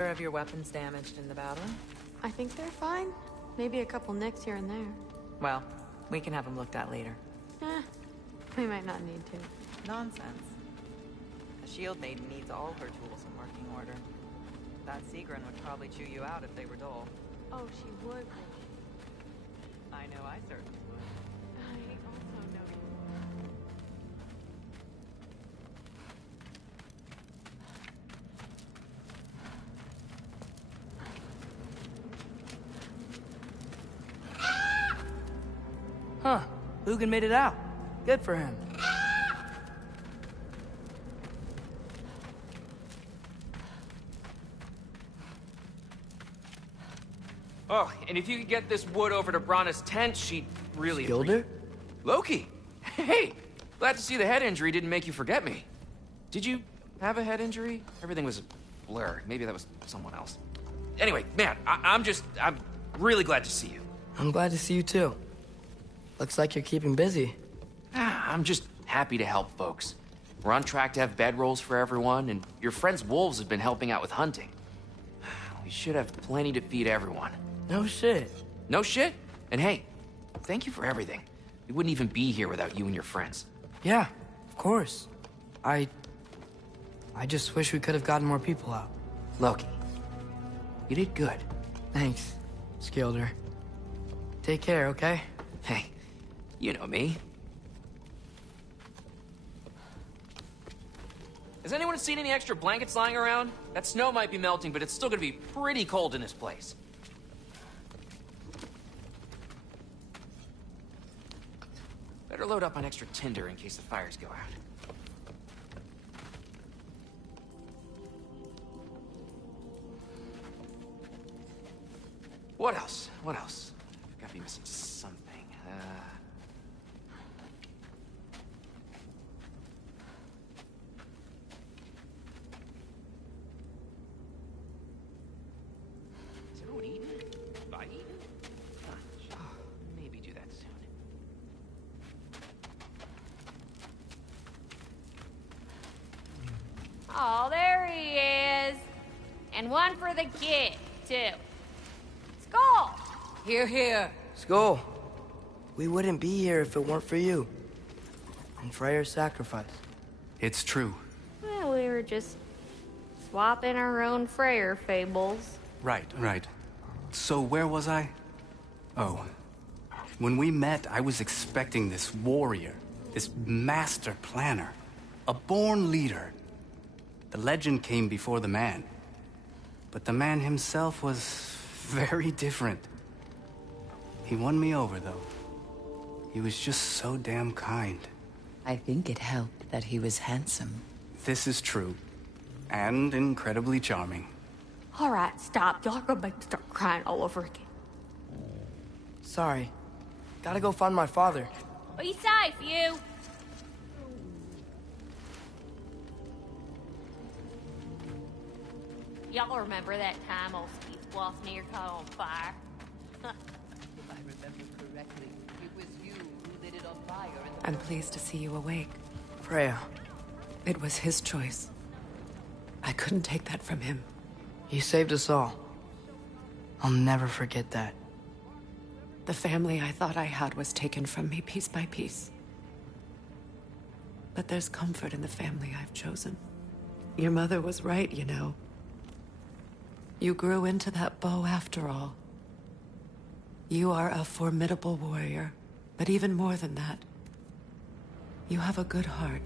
Of your weapons damaged in the battle? I think they're fine. Maybe a couple nicks here and there. Well, we can have them looked at later. We might not need to. Nonsense. A shield maiden needs all her tools in working order. That Seagrin would probably chew you out if they were dull. Oh, she would. I know I certainly would. I also know you would. Huh. Lugan made it out. Good for him. Oh, and if you could get this wood over to Brana's tent, she'd really... Gilder? Loki! Hey! Glad to see the head injury didn't make you forget me. Did you have a head injury? Everything was a blur. Maybe that was someone else. Anyway, man, I'm really glad to see you. I'm glad to see you too. Looks like you're keeping busy. I'm just happy to help folks. We're on track to have bedrolls for everyone, and your friend's wolves have been helping out with hunting. We should have plenty to feed everyone. No shit. No shit? And hey, thank you for everything. We wouldn't even be here without you and your friends. Yeah, of course. I just wish we could have gotten more people out. Loki, you did good. Thanks, Skilder. Take care, okay? Hey, you know me. Has anyone seen any extra blankets lying around? That snow might be melting, but it's still gonna be pretty cold in this place. Better load up on extra tinder in case the fires go out. What else? What else? I've got to be missing something. Is everyone eating? Have I eaten? Oh, maybe do that soon. Oh, there he is. And one for the kid, too. Skull! Here, here. Skull, we wouldn't be here if it weren't for you. And Freyr's sacrifice. It's true. Well, we were just swapping our own Freyr fables. Right. So where was I? Oh. When we met, I was expecting this warrior, this master planner, a born leader. The legend came before the man. But the man himself was very different. He won me over, though. He was just so damn kind. I think it helped that he was handsome. This is true. And incredibly charming. All right, stop. Y'all are gonna make me start crying all over again. Sorry. Gotta go find my father. Be safe, you! Y'all remember that time old Steve Bluff near caught on fire? If I remember correctly, it was you who lit it on fire in the... I'm pleased to see you awake. Freya, It was his choice. I couldn't take that from him. you saved us all. I'll never forget that. The family I thought I had was taken from me piece by piece. But there's comfort in the family I've chosen. Your mother was right, you know. You grew into that bow after all. You are a formidable warrior, but even more than that, you have a good heart.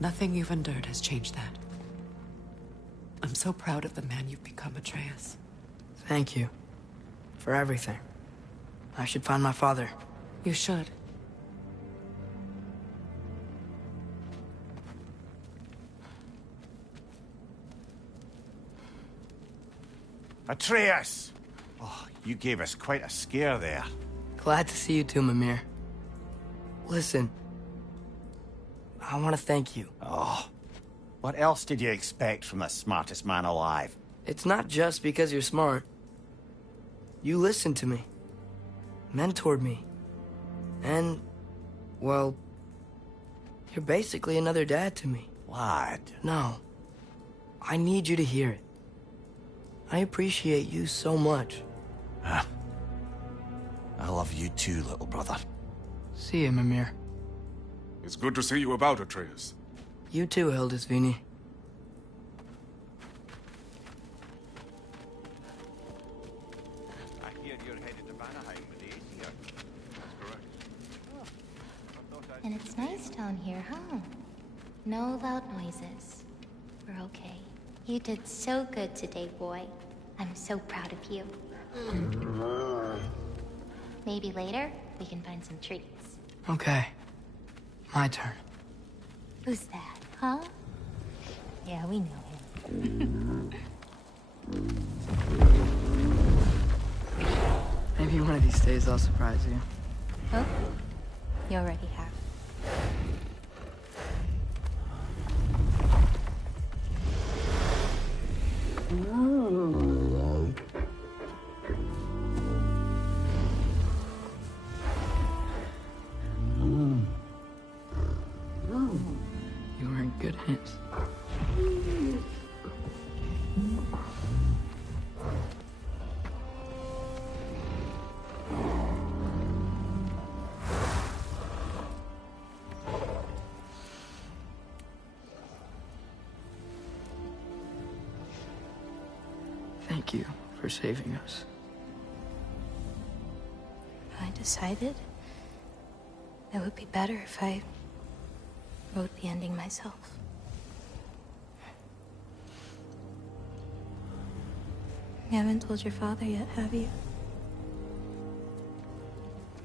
Nothing you've endured has changed that. I'm so proud of the man you've become, Atreus. Thank you. For everything. I should find my father. You should. Atreus! Oh, you gave us quite a scare there. Glad to see you too, Mimir. Listen. I want to thank you. Oh, what else did you expect from the smartest man alive? It's not just because you're smart. You listened to me. Mentored me. And, well, you're basically another dad to me. Lad. No. I need you to hear it. I appreciate you so much. Ah. I love you too, little brother. See you, Mimir. It's good to see you about, Atreus. You too, Hildisvini. I hear you're headed to Vanaheim with the Aesir. That's correct. And it's nice down here, huh? No loud noises. We're okay. You did so good today, boy. I'm so proud of you. Maybe later, we can find some treats. Okay. My turn. Who's that, huh? Yeah, we know him. Maybe one of these days I'll surprise you. Oh? You already have. You were in good hands. Thank you for saving us. I decided it would be better if I wrote the ending myself. You haven't told your father yet, have you?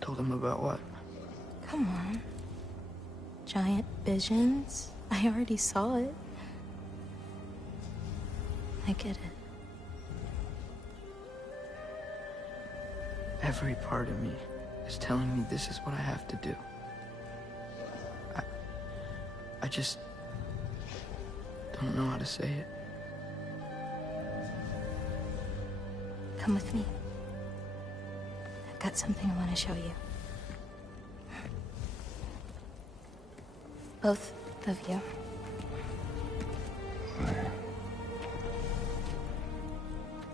Told him about what? Come on. Giant visions? I already saw it. I get it. Every part of me is telling me this is what I have to do. I just don't know how to say it. Come with me. I've got something I want to show you. Both of you.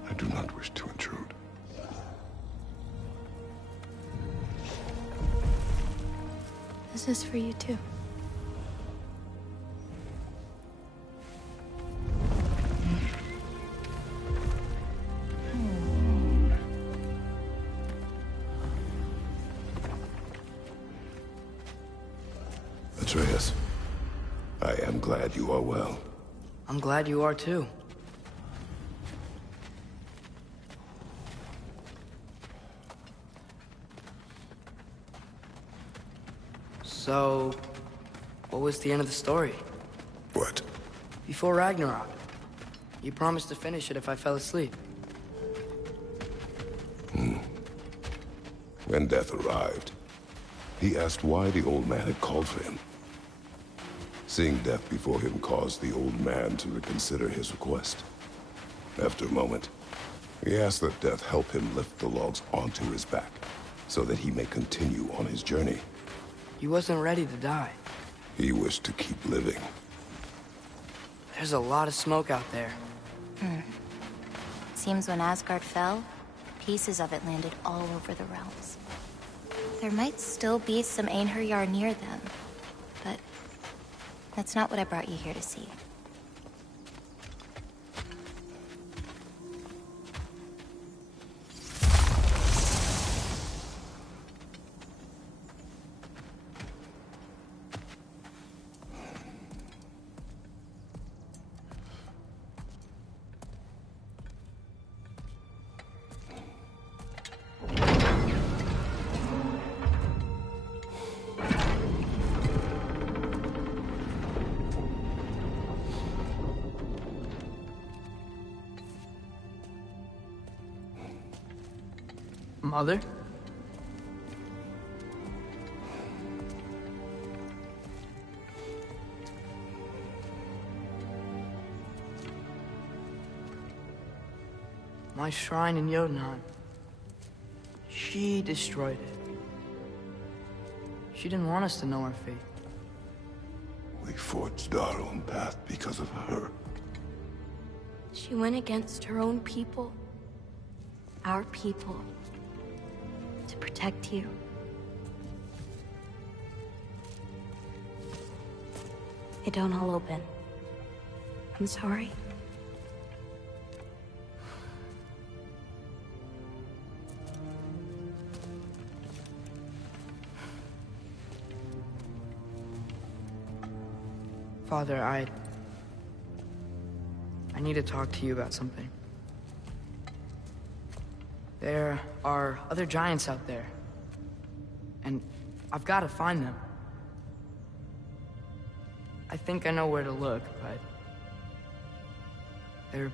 I do not wish to intrude. This is for you too. Atreus, I am glad you are well. I'm glad you are too. So, what was the end of the story? What? Before Ragnarok. You promised to finish it if I fell asleep. When death arrived, he asked why the old man had called for him. Seeing death before him caused the old man to reconsider his request. After a moment, he asked that death help him lift the logs onto his back, so that he may continue on his journey. He wasn't ready to die. He wished to keep living. There's a lot of smoke out there. Seems when Asgard fell, pieces of it landed all over the realms. There might still be some Einherjar near them, but that's not what I brought you here to see. Mother? My shrine in Jotunheim. She destroyed it. She didn't want us to know our fate. We forged our own path because of her. She went against her own people. Our people. To protect you. It don't all open. I'm sorry. Father, I need to talk to you about something. There are other giants out there. And I've got to find them. I think I know where to look, but they're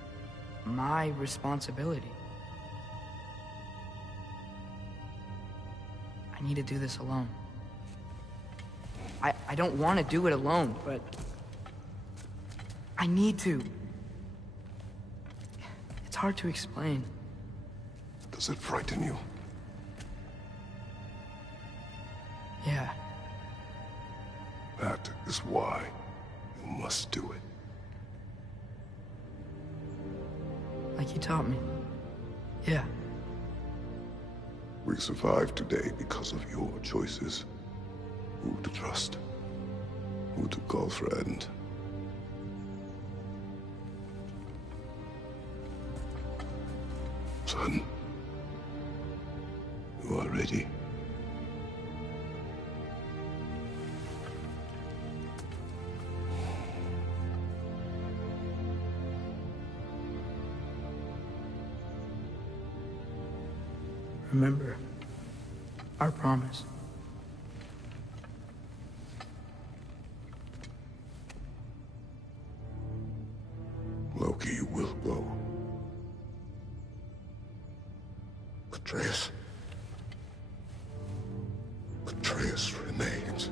my responsibility. I need to do this alone. I don't want to do it alone, but I need to. It's hard to explain. Does it frighten you? Yeah. That is why you must do it. Like you taught me. Yeah. We survived today because of your choices. Who to trust, who to call friend. Son, you are ready. Remember our promise. Loki will go. Atreus. Atreus remains.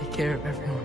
Take care of everyone.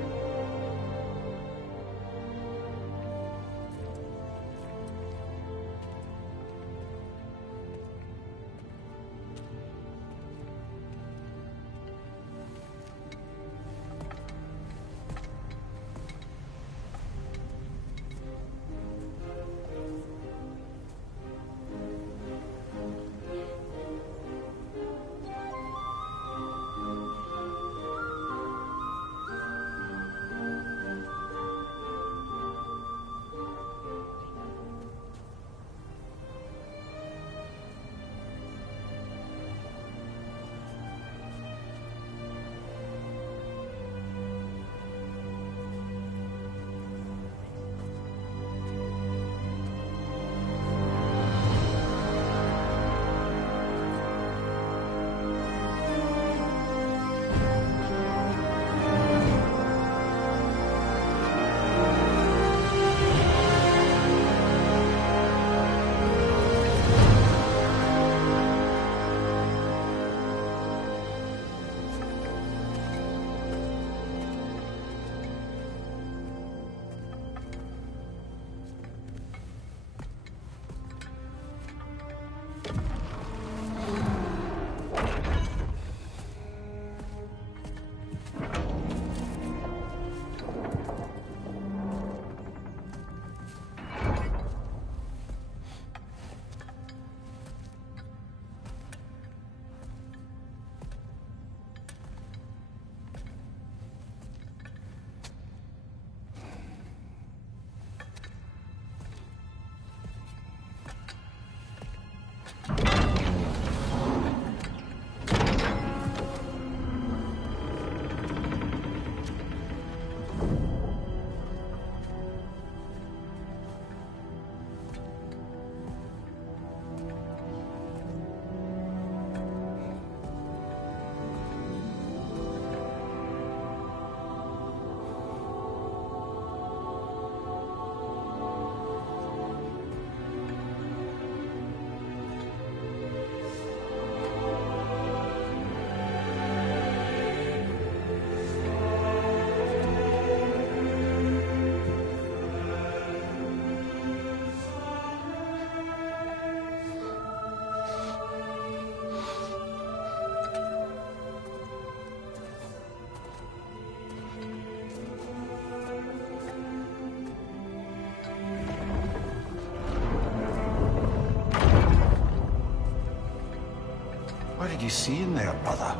you see in there, brother?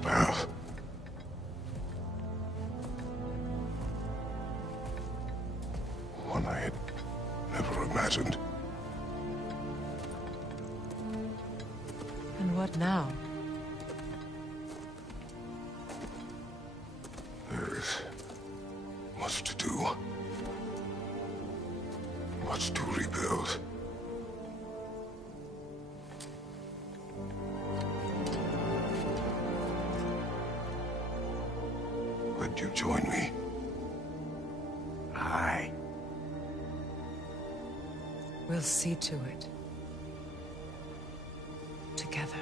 Path. One I had never imagined. And what now? There is much to do. Much to rebuild. Would you join me? Aye. We'll see to it. Together.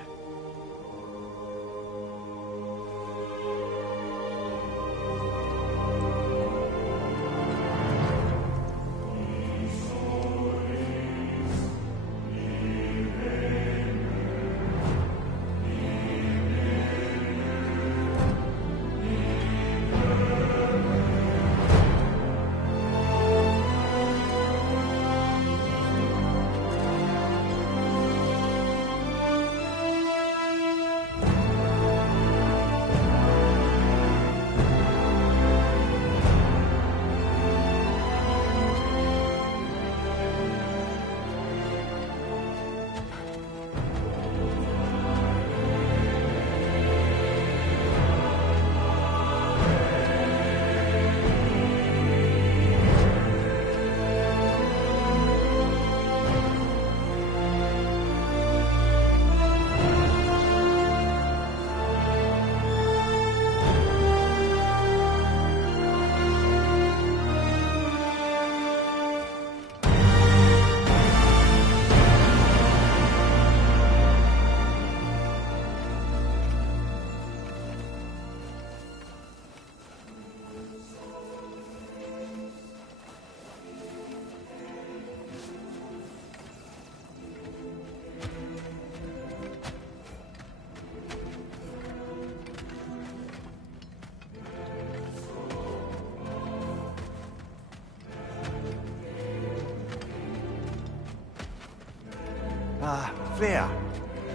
Freya,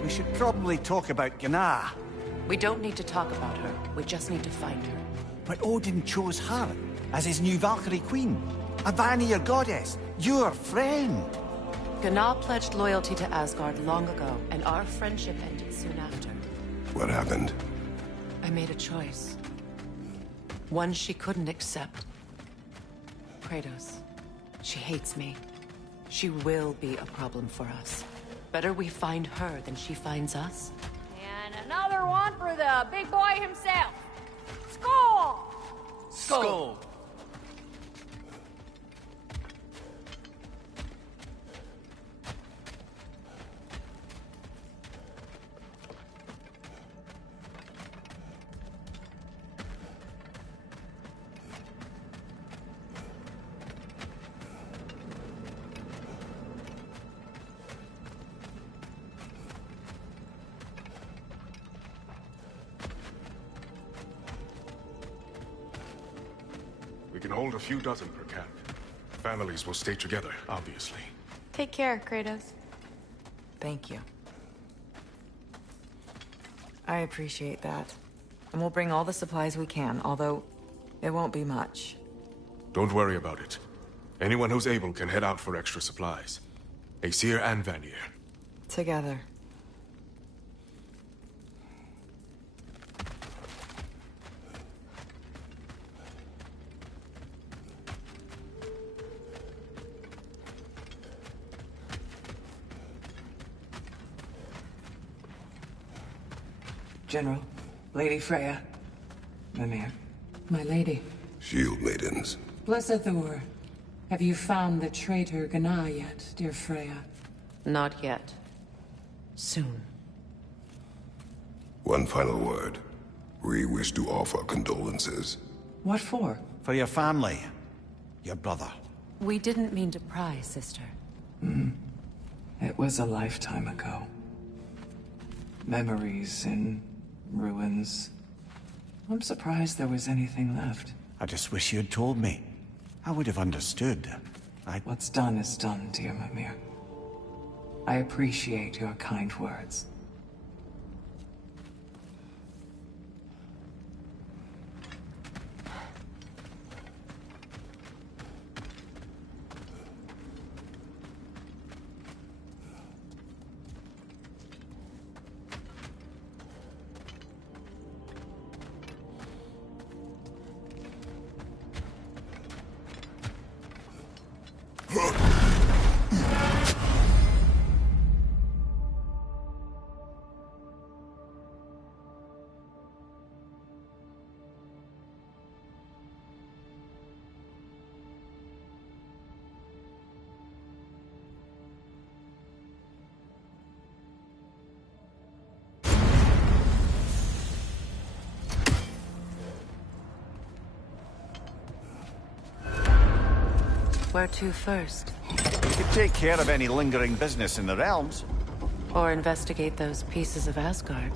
we should probably talk about Gná. We don't need to talk about her. We just need to find her. But Odin chose her as his new Valkyrie queen. A Vanir goddess, your friend. Gná pledged loyalty to Asgard long ago, and our friendship ended soon after. What happened? I made a choice. One she couldn't accept. Kratos. She hates me. She will be a problem for us. Better we find her than she finds us. And another one for the big boy himself. Skull! Skull! We can hold a few dozen per camp. Families will stay together, obviously. Take care, Kratos. Thank you. I appreciate that. And we'll bring all the supplies we can, although it won't be much. Don't worry about it. Anyone who's able can head out for extra supplies. Aesir and Vanir. Together. General, Lady Freya. Mimir. My lady. Shield maidens. Blessed Thor. Have you found the traitor Gná yet, dear Freya? Not yet. Soon. One final word. We wish to offer condolences. What for? For your family. Your brother. We didn't mean to pry, sister. It was a lifetime ago. Memories in ruins. I'm surprised there was anything left. I just wish you had told me. I would have understood. What's done is done, dear Mimir. I appreciate your kind words. Where to first? We could take care of any lingering business in the realms. Or investigate those pieces of Asgard?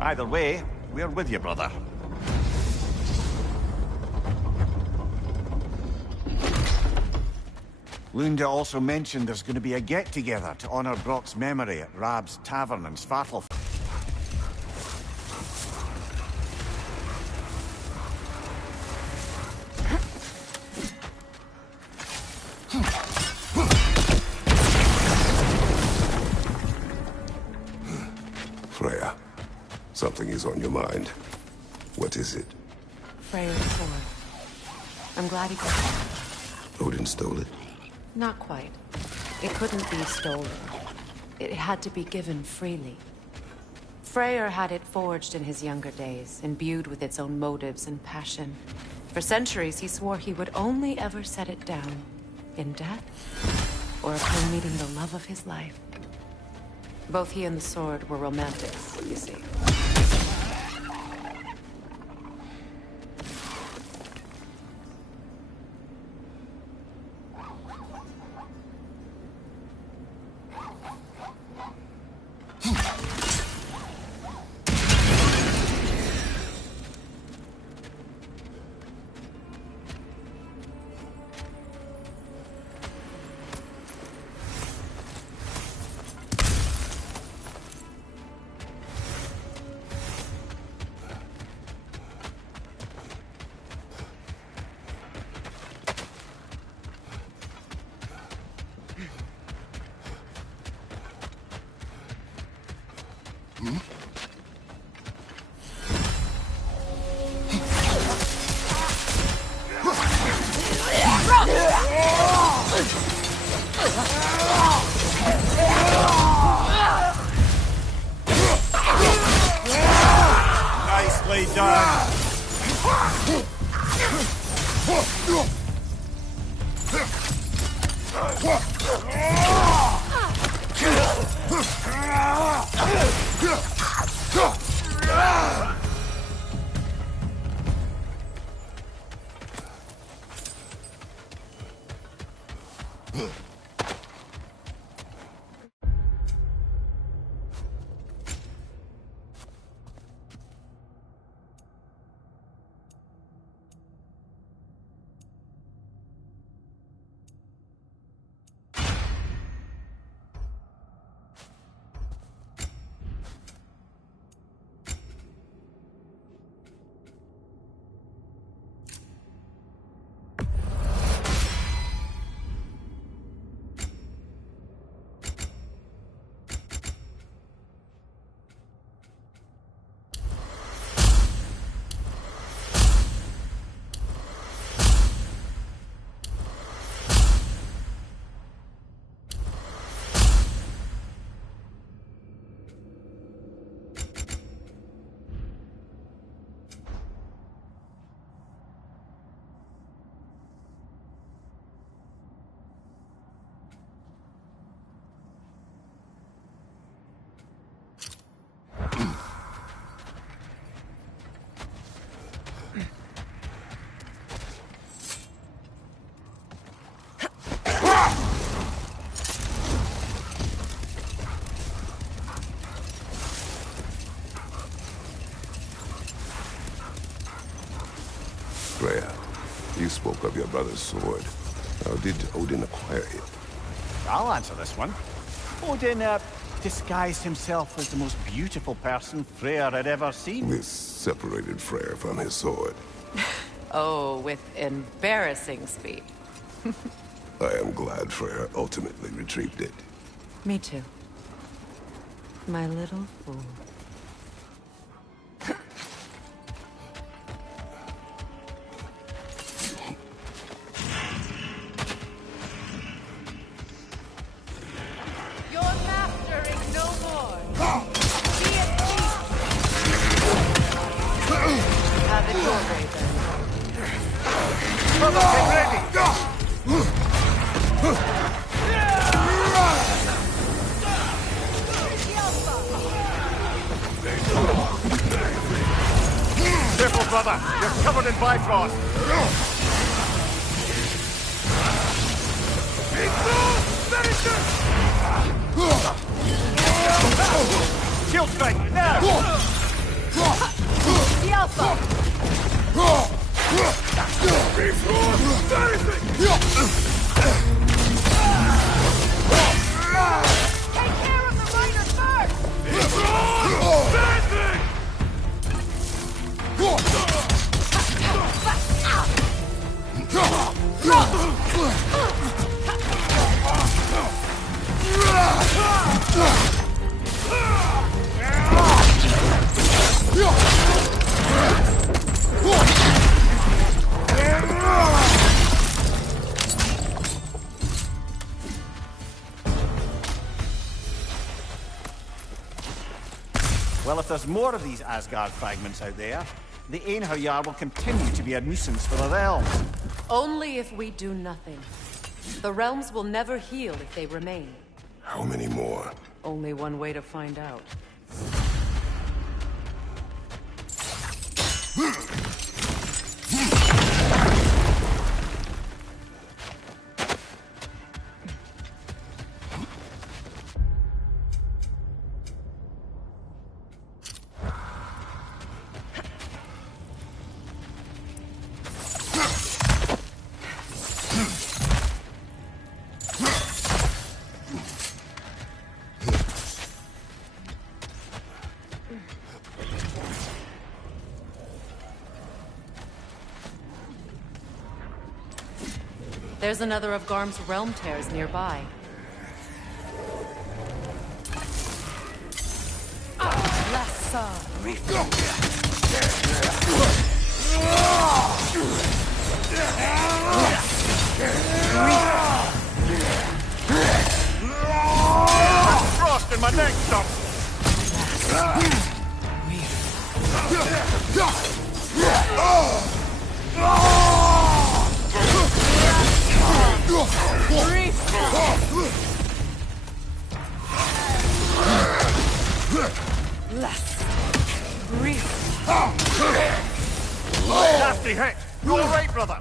Either way, we're with you, brother. Lunda also mentioned there's going to be a get-together to honor Brock's memory at Rab's Tavern in Svartalf. Freya, something is on your mind. What is it? Freyr's sword. I'm glad he got it. Odin stole it? Not quite. It couldn't be stolen. It had to be given freely. Freyr had it forged in his younger days, imbued with its own motives and passion. For centuries, he swore he would only ever set it down in death or upon meeting the love of his life. Both he and the sword were romantics, you see. Nicely done. Freya, you spoke of your brother's sword. How did Odin acquire it? I'll answer this one. Odin, disguised himself as the most beautiful person Freyr had ever seen. This separated Freyr from his sword. Oh, with embarrassing speed. I am glad Freyr ultimately retrieved it. Me too. My little fool. Your master is no more. Be at peace. Have it your way, then. Brother, get ready! Careful, brother. You're covered in Bifrost. Shield strike, now! The Alpha. Take care of the miners Well, if there's more of these Asgard fragments out there, the Einherjar will continue to be a nuisance for the realm. Only if we do nothing. The realms will never heal if they remain. How many more? Only one way to find out. There's another of Garm's realm tears nearby. Frost in my neck, stop! Nasty hit! You all right, brother?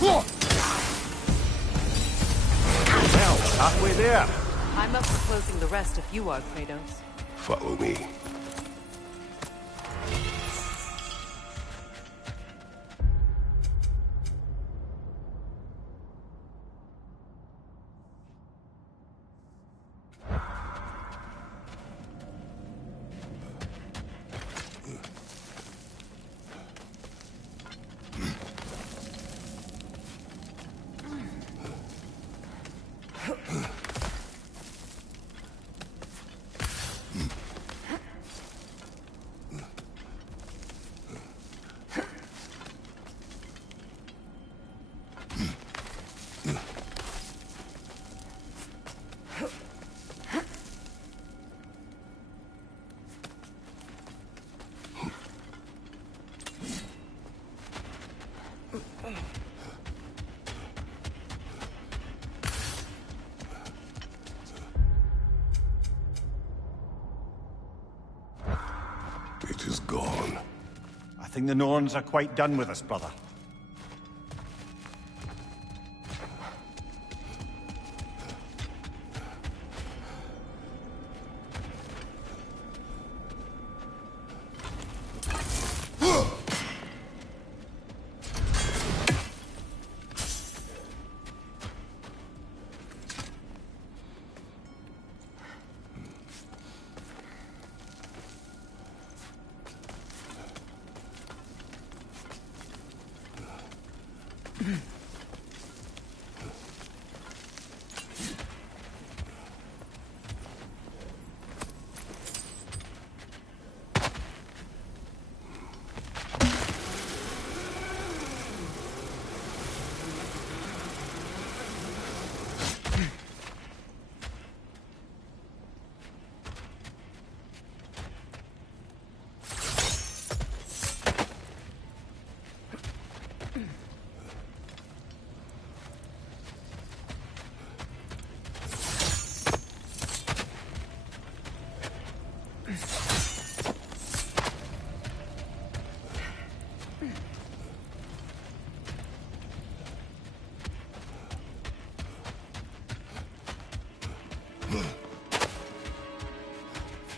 Well, halfway there. I'm up for closing the rest if you are, Kratos. Follow me. It is gone. I think the Norns are quite done with us, brother.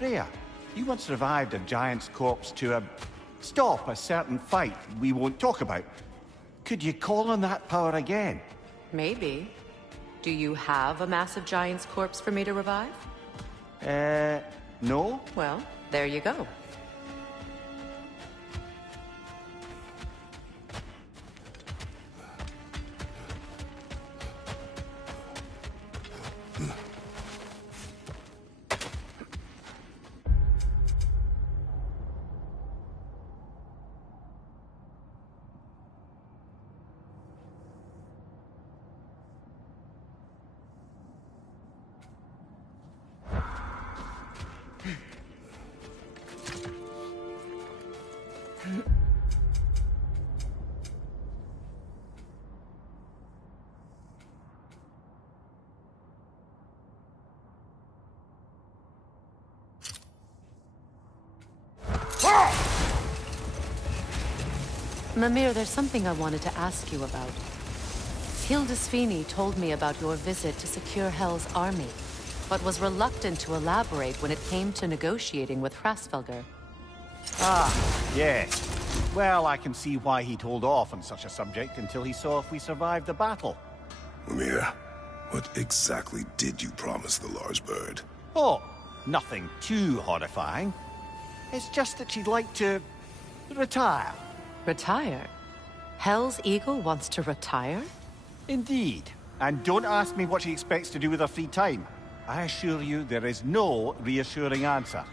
Freya, you once revived a giant's corpse to stop a certain fight we won't talk about. Could you call on that power again? Maybe. Do you have a massive giant's corpse for me to revive? No? Well, there you go. Mimir, there's something I wanted to ask you about. Hildisvini told me about your visit to secure Hell's army, but was reluctant to elaborate when it came to negotiating with Hrasfelger. Ah, yes. Well, I can see why he'd hold off on such a subject until he saw if we survived the battle. Mimir, what exactly did you promise the large bird? Oh, nothing too horrifying. It's just that she'd like to retire. Retire? Hell's Eagle wants to retire? Indeed. And don't ask me what she expects to do with her free time. I assure you there is no reassuring answer.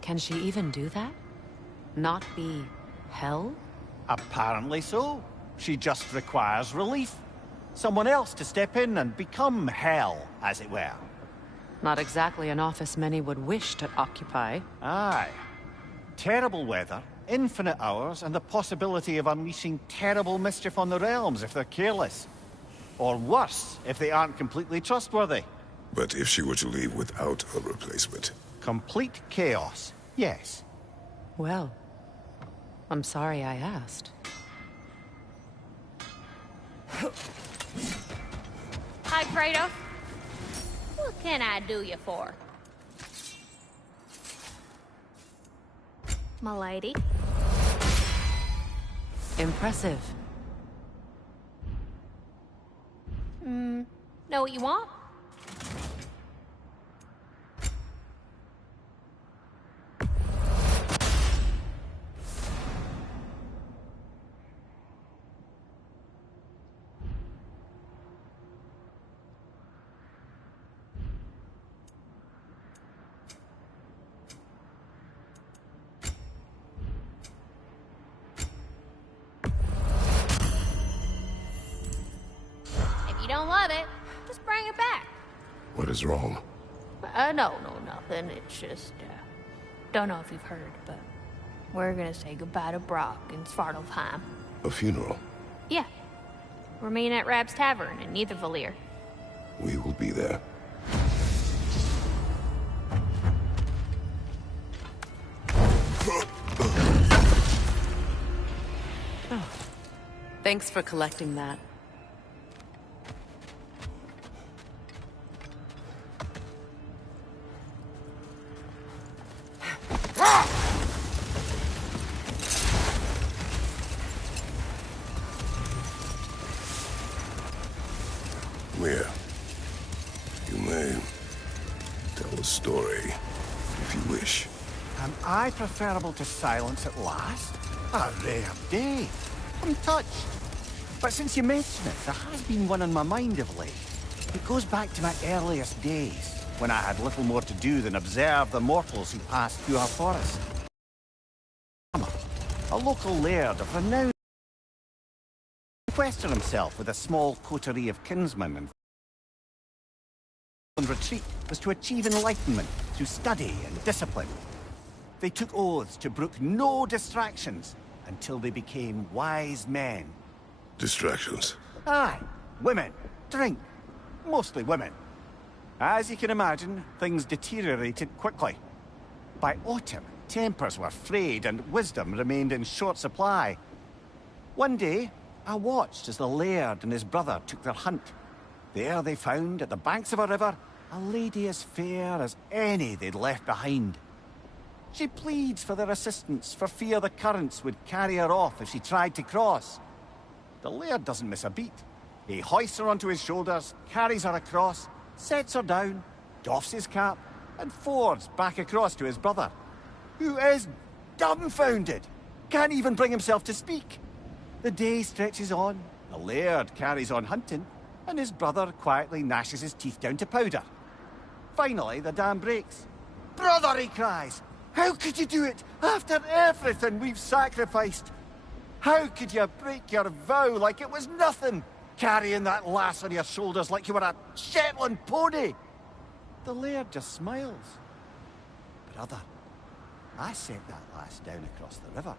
Can she even do that? Not be Hell? Apparently so. She just requires relief. Someone else to step in and become Hell, as it were. Not exactly an office many would wish to occupy. Aye. Terrible weather, infinite hours, and the possibility of unleashing terrible mischief on the realms if they're careless. Or worse, if they aren't completely trustworthy. But if she were to leave without a replacement? Complete chaos, yes. Well, I'm sorry I asked. Hi, Kratos. What can I do you for? My lady. Impressive. Know what you want? If you don't love it, just bring it back. What is wrong? No, nothing. It's just, don't know if you've heard, but we're gonna say goodbye to Brock in Svartalfheim. A funeral? Yeah. We're meeting at Rab's Tavern in Nethervalir. We will be there. Oh. Thanks for collecting that. Where? You may tell a story, if you wish. Am I preferable to silence at last? A rare day. I'm touched. But since you mention it, there has been one on my mind of late. It goes back to my earliest days, when I had little more to do than observe the mortals who passed through our forest. A local laird of renown sequestered himself with a small coterie of kinsmen and retreat was to achieve enlightenment through study and discipline. They took oaths to brook no distractions until they became wise men. Distractions? Aye, women, drink, mostly women. As you can imagine, things deteriorated quickly. By autumn, tempers were frayed and wisdom remained in short supply. One day, I watched as the laird and his brother took their hunt. There they found, at the banks of a river, a lady as fair as any they'd left behind. She pleads for their assistance for fear the currents would carry her off if she tried to cross. The laird doesn't miss a beat. He hoists her onto his shoulders, carries her across, sets her down, doffs his cap, and fords back across to his brother, who is dumbfounded, can't even bring himself to speak. The day stretches on, the laird carries on hunting, and his brother quietly gnashes his teeth down to powder. Finally, the dam breaks. "Brother," he cries, "how could you do it after everything we've sacrificed? How could you break your vow like it was nothing, carrying that lass on your shoulders like you were a Shetland pony?" The laird just smiles. "Brother, I sent that lass down across the river.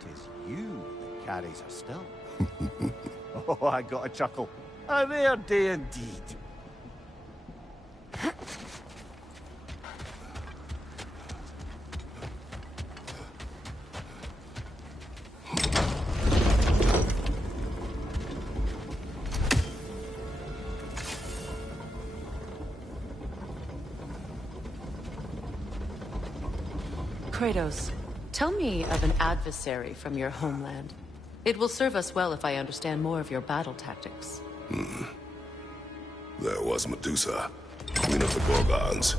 'Tis you that carries her still." Oh, I got a chuckle. A rare day indeed. Kratos, tell me of an adversary from your homeland. It will serve us well if I understand more of your battle tactics. There was Medusa, queen of the Gorgons.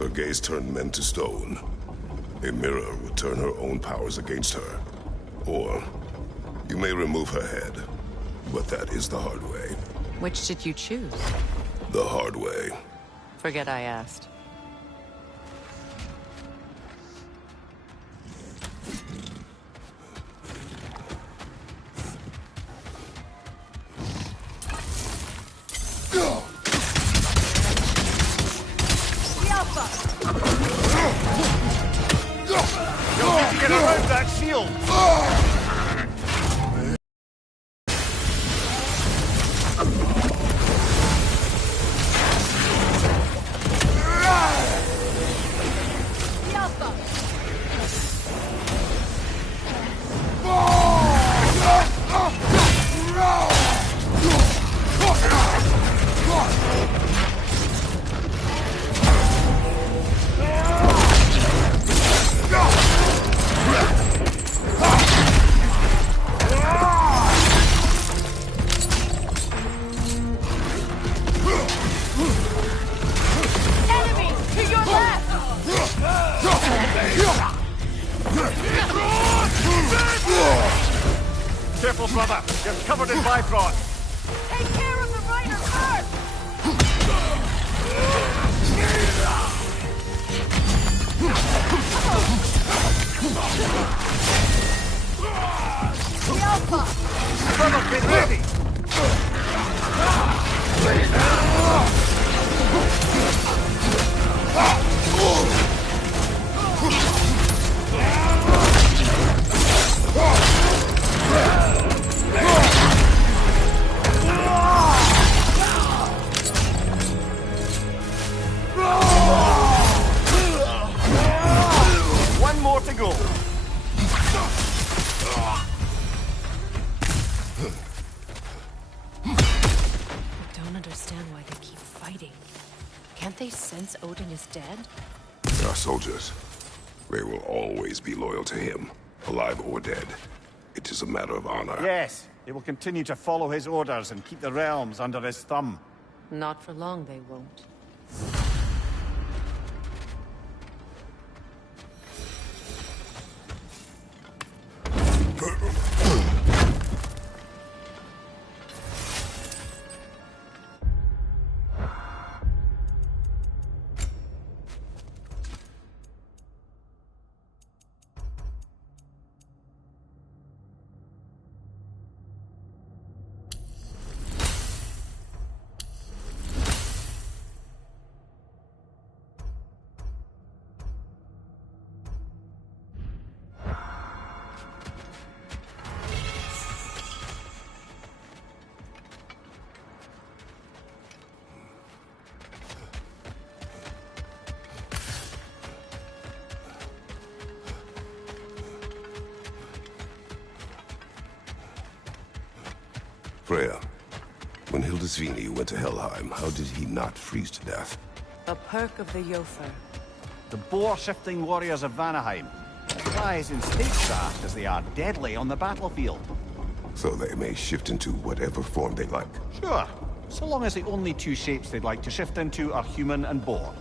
Her gaze turned men to stone. A mirror would turn her own powers against her. Or, you may remove her head, but that is the hard way. Which did you choose? The hard way. Forget I asked. You'll need to get around that shield! Careful, brother. You're covered in Bifrost. Take care of the rider first! The Alpha! Brother, get ready! One more to go. I don't understand why they keep fighting. Can't they sense Odin is dead? They are soldiers. They will always be loyal to him, alive or dead. It is a matter of honor. Yes, they will continue to follow his orders and keep the realms under his thumb. Not for long, they won't. Freya, when Hildisvini went to Helheim, how did he not freeze to death? A perk of the Jofer. The boar-shifting warriors of Vanaheim. Wise in statecraft as they are deadly on the battlefield. So they may shift into whatever form they like. Sure, so long as the only two shapes they'd like to shift into are human and boar.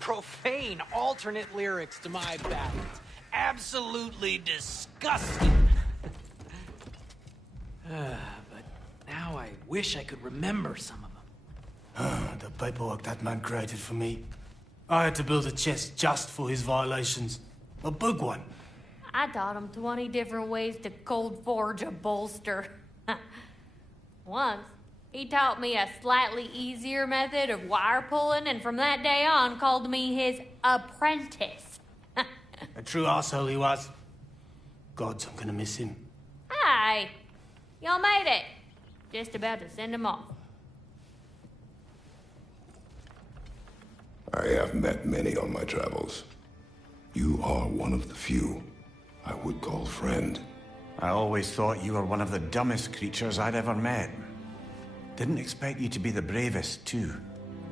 Profane alternate lyrics to my ballads. Absolutely disgusting. But now I wish I could remember some of them. The paperwork that man created for me. I had to build a chest just for his violations. A big one. I taught him 20 different ways to cold forge a bolster. Once, he taught me a slightly easier method of wire pulling, and from that day on called me his apprentice. A true arsehole he was. Gods, I'm gonna miss him. Hi! Y'all made it. Just about to send him off. I have met many on my travels. You are one of the few I would call friend. I always thought you were one of the dumbest creatures I'd ever met. Didn't expect you to be the bravest, too.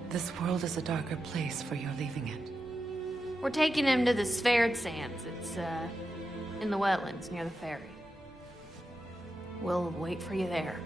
This world is a darker place for your leaving it. We're taking him to the Sverred Sands. It's, in the wetlands near the ferry. We'll wait for you there.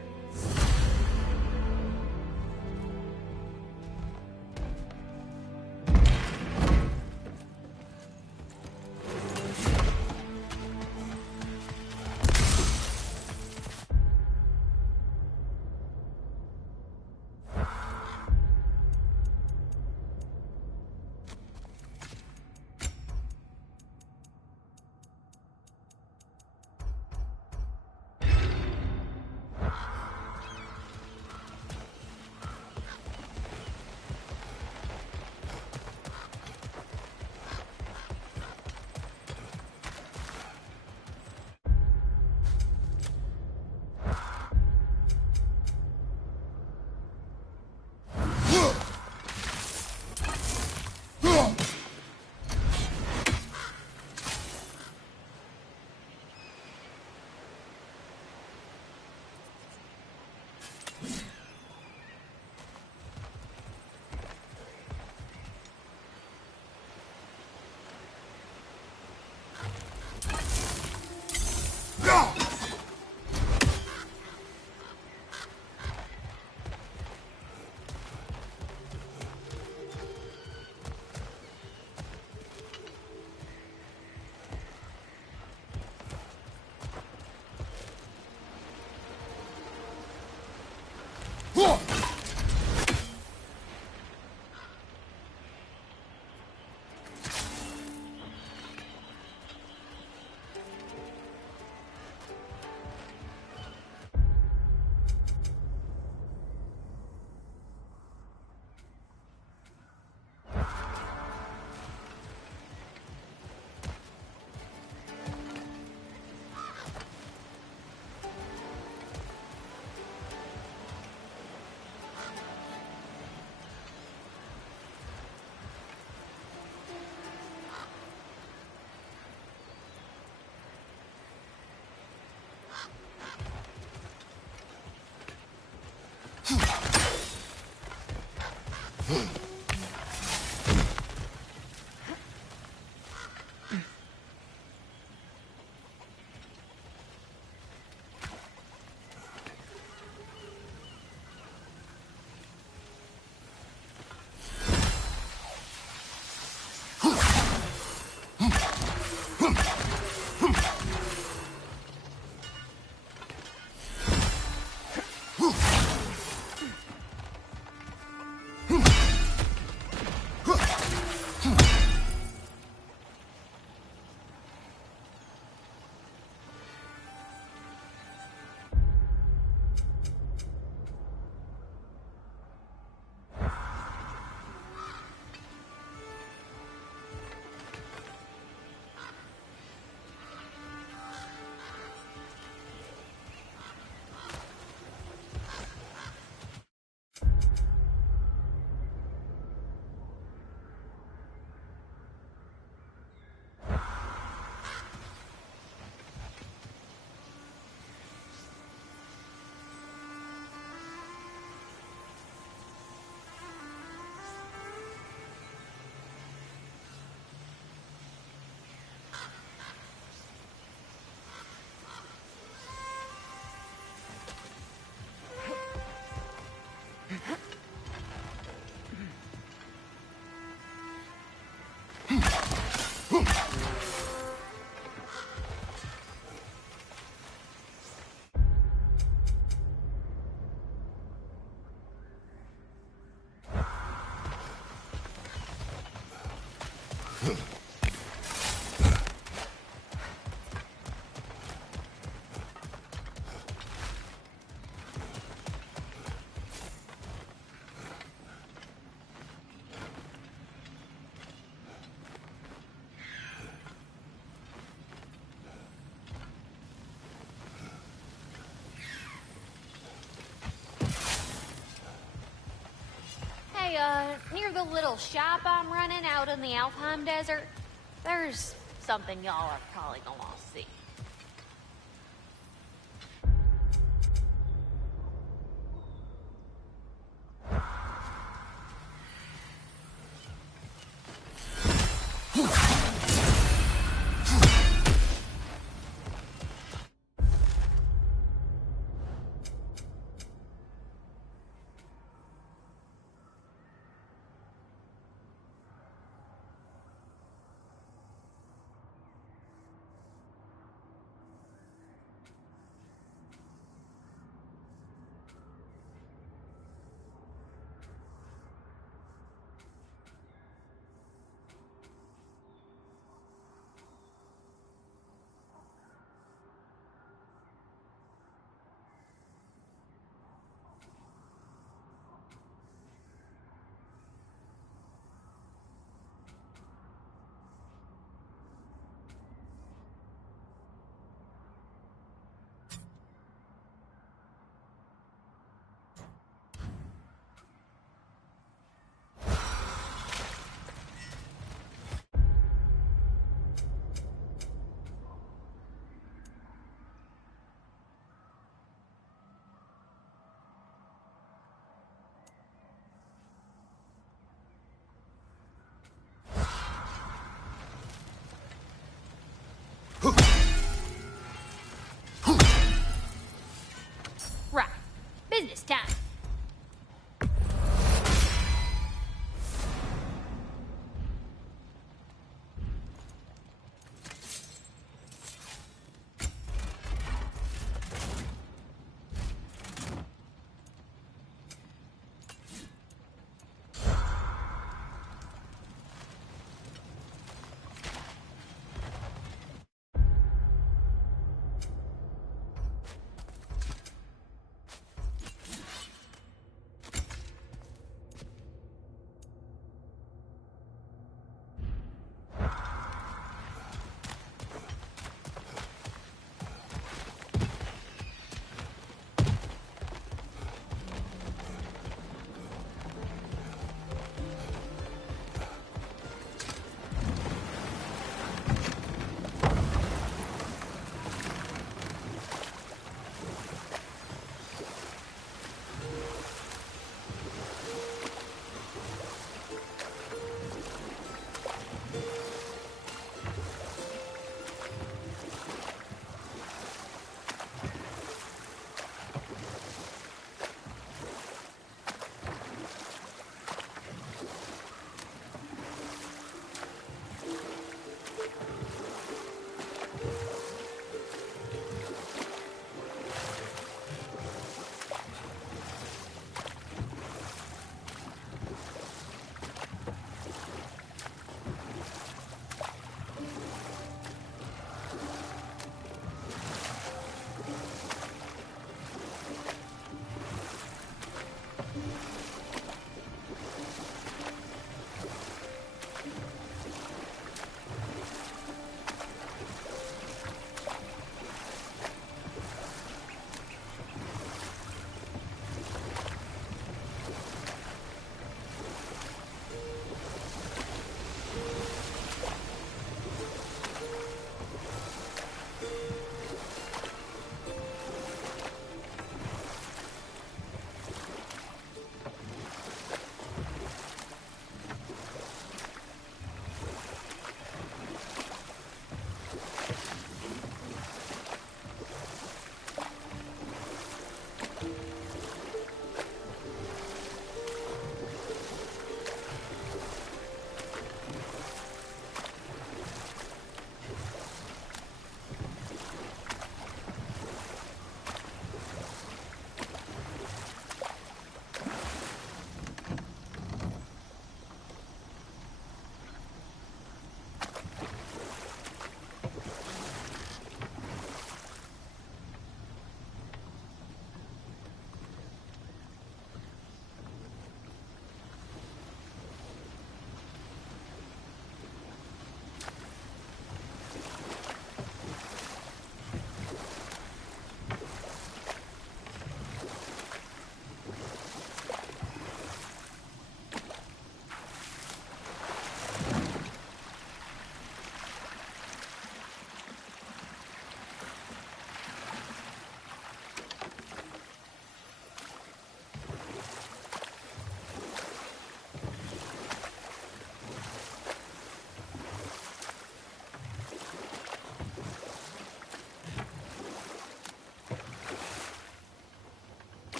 Near the little shop I'm running out in the Alfheim Desert, there's something y'all are probably gonna see.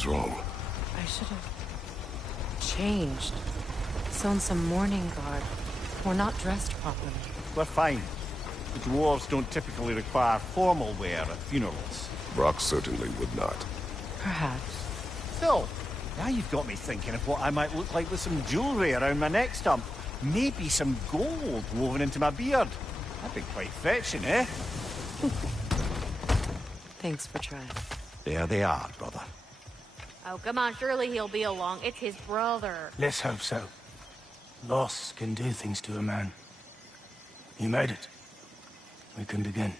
is wrong? I should have changed. Sewn some mourning garb. We're not dressed properly. We're fine. The dwarves don't typically require formal wear at funerals. Brock certainly would not. Perhaps. Still, now you've got me thinking of what I might look like with some jewellery around my neck stump. Maybe some gold woven into my beard. That'd be quite fetching, eh? Thanks for trying. There they are, brother. Oh, come on, surely he'll be along. It's his brother. Let's hope so. Loss can do things to a man. You made it. We can begin.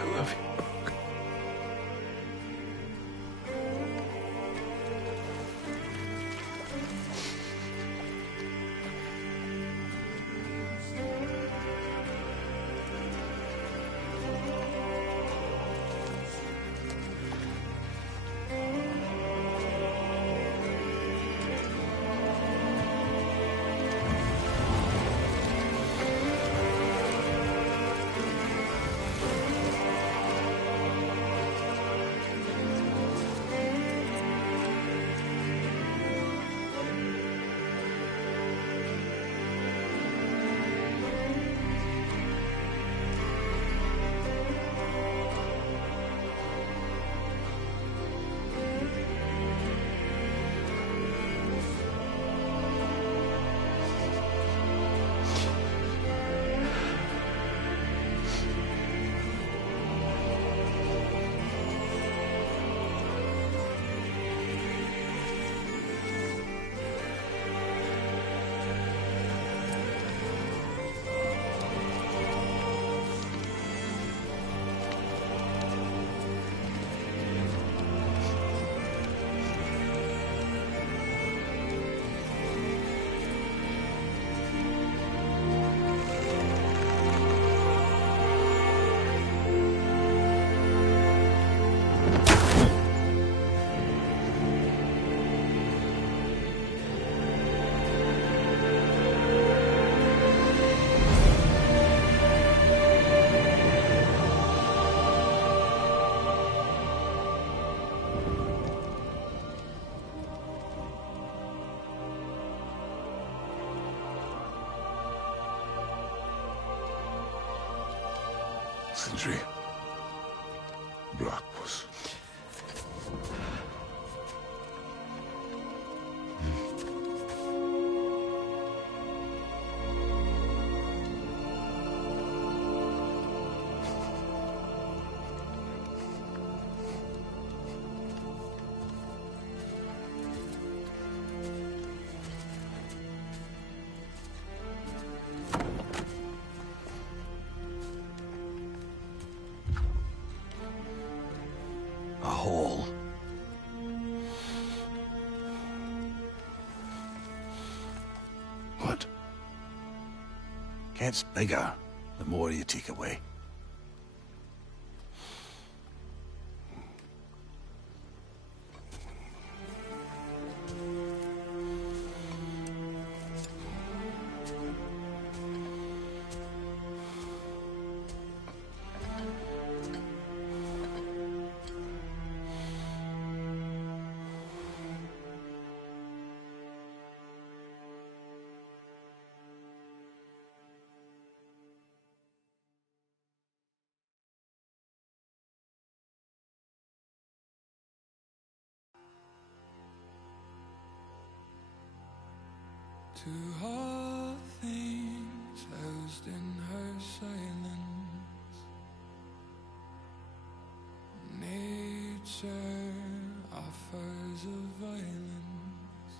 I love you. Sindri. Brock was... A hole. What? Gets bigger. the more you take away. To all things housed in her silence, nature offers a violence,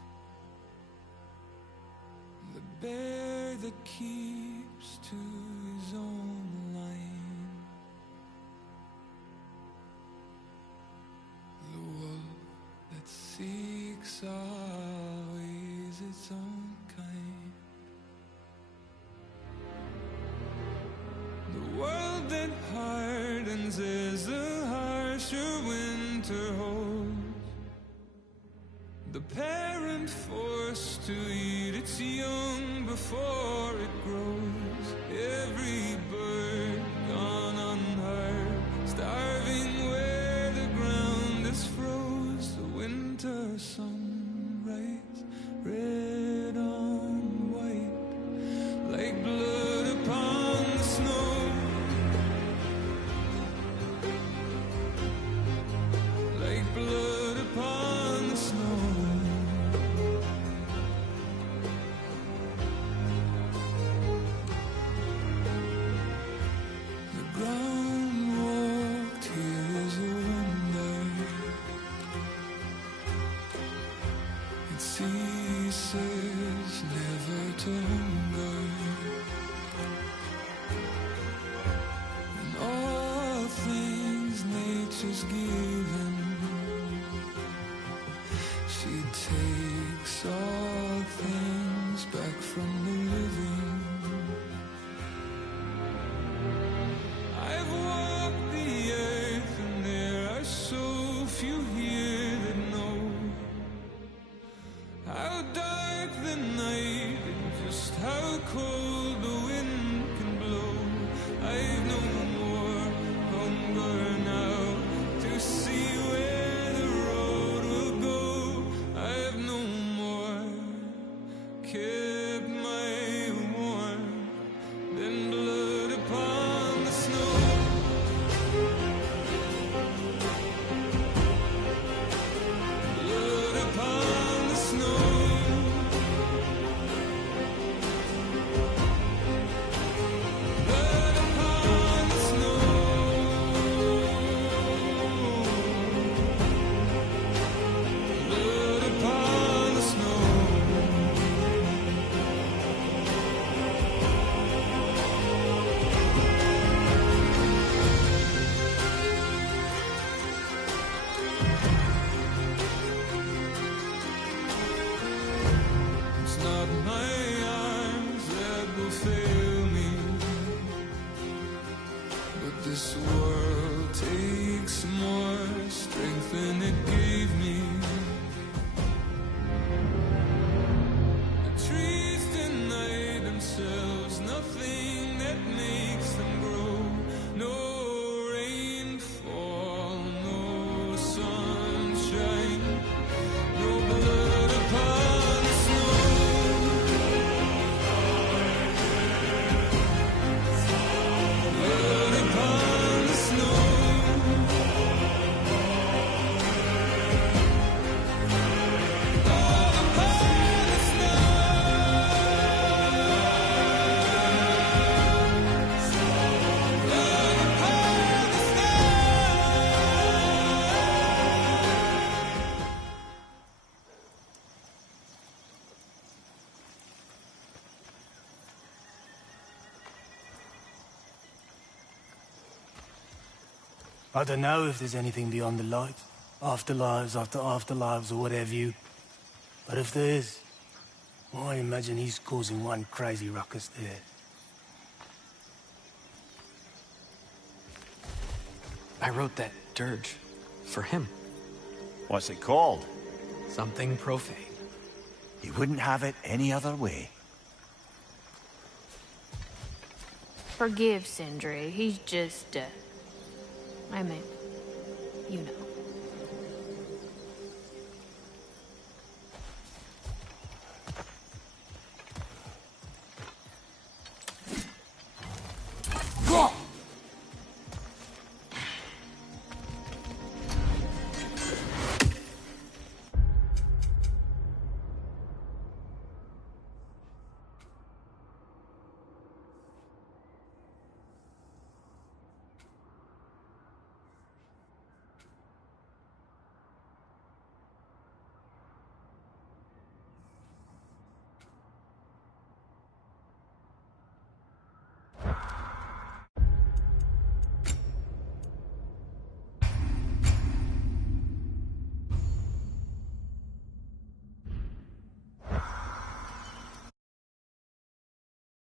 the bear that keeps to his own line, the wolf that seeks always its own kind. The world that hardens as the harsher winter holds, the parent forced to eat its young before it grows, every bird gone unheard, starving where the ground is froze, the winter sunrise, red on white, like blood upon the snow, like blood upon the snow. The ground walked here is a wonder, it ceases never to hunger, and all things nature's given, she takes all things back from the living. I've walked the earth and there are so few here that know how dark the night and just how cold the wind can blow. I've no more hunger now to see where the road will go. I've no more kept my warmth than blood upon the snow. Blood upon the snow. Blood upon the snow. Blood upon the snow. It's not my arms that will fail me, but this world takes more strength than it gave me. The trees deny themselves nothing that makes them grow. No rainfall, no sunshine, no blood upon the snow. Blood upon the snow. Blood upon the snow. Blood upon the I don't know if there's anything beyond the light. Afterlives after afterlives or whatever you. But if there is, well, I imagine he's causing one crazy ruckus there. I wrote that dirge for him. What's it called? Something profane. He wouldn't have it any other way. Forgive Sindri. He's just, I mean, you know.